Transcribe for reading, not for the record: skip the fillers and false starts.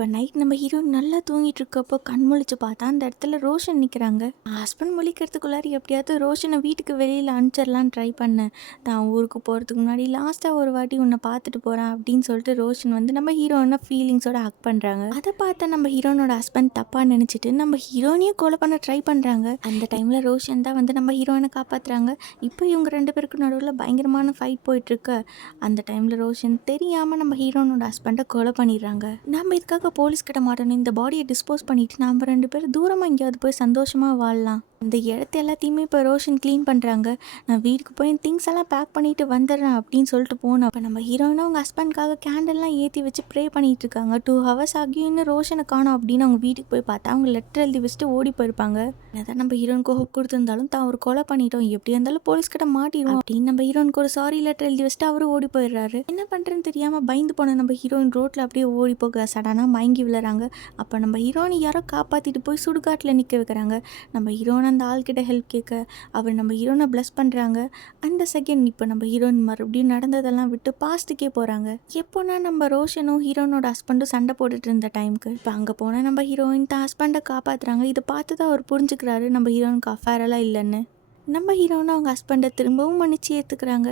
இப்போ நைட் நம்ம ஹீரோ நல்லா தூங்கிட்டு இருக்கப்போ கண் முழிச்சு பார்த்தா அந்த இடத்துல ரோஷன் நிற்கிறாங்க. ஹஸ்பண்ட் முழிக்கிறதுக்குள்ளாரி எப்படியாவது ரோஷனை வீட்டுக்கு வெளியில் அனுப்பிச்சிடலான்னு ட்ரை பண்ணேன். தான் ஊருக்கு போகிறதுக்கு முன்னாடி லாஸ்ட்டாக ஒரு வாட்டி உன்னை பார்த்துட்டு போகிறேன் அப்படின்னு சொல்லிட்டு ரோஷன் வந்து நம்ம ஹீரோனை ஃபீலிங்ஸோட ஹக் பண்ணுறாங்க. அதை பார்த்த நம்ம ஹீரோனோட ஹஸ்பண்ட் தப்பாக நினச்சிட்டு நம்ம ஹீரோனையும் கொலை பண்ண ட்ரை பண்ணுறாங்க. அந்த டைமில் ரோஷன் தான் வந்து நம்ம ஹீரோனை காப்பாற்றுறாங்க. இப்போ இவங்க 2 பேருக்கு நடுவில் பயங்கரமான ஃபைட் போயிட்டுருக்கு. அந்த டைமில் ரோஷன் தெரியாமல் நம்ம ஹீரோனோட ஹஸ்பண்டை கொலை பண்ணிடுறாங்க. நம்ம இதுக்காக போலீஸ் கிட்ட மாட்டோம், இந்த பாடியை டிஸ்போஸ் பண்ணிட்டு நம்ம 2 பேரும் தூரமாக எங்கேயாவது போய் சந்தோஷமாக வாழலாம். இந்த இடத்த எல்லாத்தையுமே இப்போ ரோஷன் க்ளீன் பண்ணுறாங்க. நான் வீட்டுக்கு போய் திங்ஸ் எல்லாம் பேக் பண்ணிட்டு வந்துடுறேன் அப்படின்னு சொல்லிட்டு போனோம். அப்போ நம்ம ஹீரோயினா அவங்க ஹஸ்பண்ட்காக கேண்டல்லாம் ஏற்றி வச்சு ப்ரே பண்ணிட்டு இருக்காங்க. 2 ஹவர்ஸ் ஆகியும் இன்னும் ரோஷனை காணோம் அப்படின்னு அவங்க வீட்டுக்கு போய் பார்த்தா அவங்க லெட்டர் எழுதி வச்சுட்டு ஓடி போயிருப்பாங்க. என்னதான் நம்ம ஹீரோனுக்கு ஹோப் கொடுத்துருந்தாலும் தான் ஒரு கொலை பண்ணிட்டோம், எப்படி இருந்தாலும் போலீஸ் கிட்ட மாட்டிடுவோம் அப்படின்னு நம்ம ஹீரோனுக்கு ஒரு சாரி லெட்டர் எழுதி வச்சுட்டு அவரு ஓடி போயிடுறாரு. என்ன பண்ணுறதுன்னு தெரியாமல் பயந்து போன நம்ம ஹீரோயின் ரோட்டில் அப்படியே ஓடி போக சடனாக மயங்கி விழுறாங்க. அப்போ நம்ம ஹீரோனை யாரோ காப்பாற்றிட்டு போய் சுடுகாட்டில் நிற்க வைக்கிறாங்க. நம்ம ஹீரோனை அந்த ஆள்கிட்ட ஹெல்ப் கேட்க அவர் நம்ம ஹீரோனை ப்ளஸ் பண்ணுறாங்க. அந்த செகண்ட் இப்போ நம்ம ஹீரோயின் மறுபடியும் நடந்ததெல்லாம் விட்டு பாஸ்ட்டுக்கே போகிறாங்க. எப்போனா நம்ம ரோஷனும் ஹீரோனோட ஹஸ்பண்டும் சண்டை போட்டுட்டு இருந்த டைமுக்கு இப்போ அங்கே போனால் நம்ம ஹீரோயின் தான் ஹஸ்பண்டை காப்பாற்றுறாங்க. இதை பார்த்து தான் அவர் புரிஞ்சுக்கிறாரு நம்ம ஹீரோனுக்கு அஃபேரெல்லாம் இல்லைன்னு. நம்ம ஹீரோனை அவங்க ஹஸ்பண்டை திரும்பவும் மன்னிச்சு ஏற்றுக்கிறாங்க.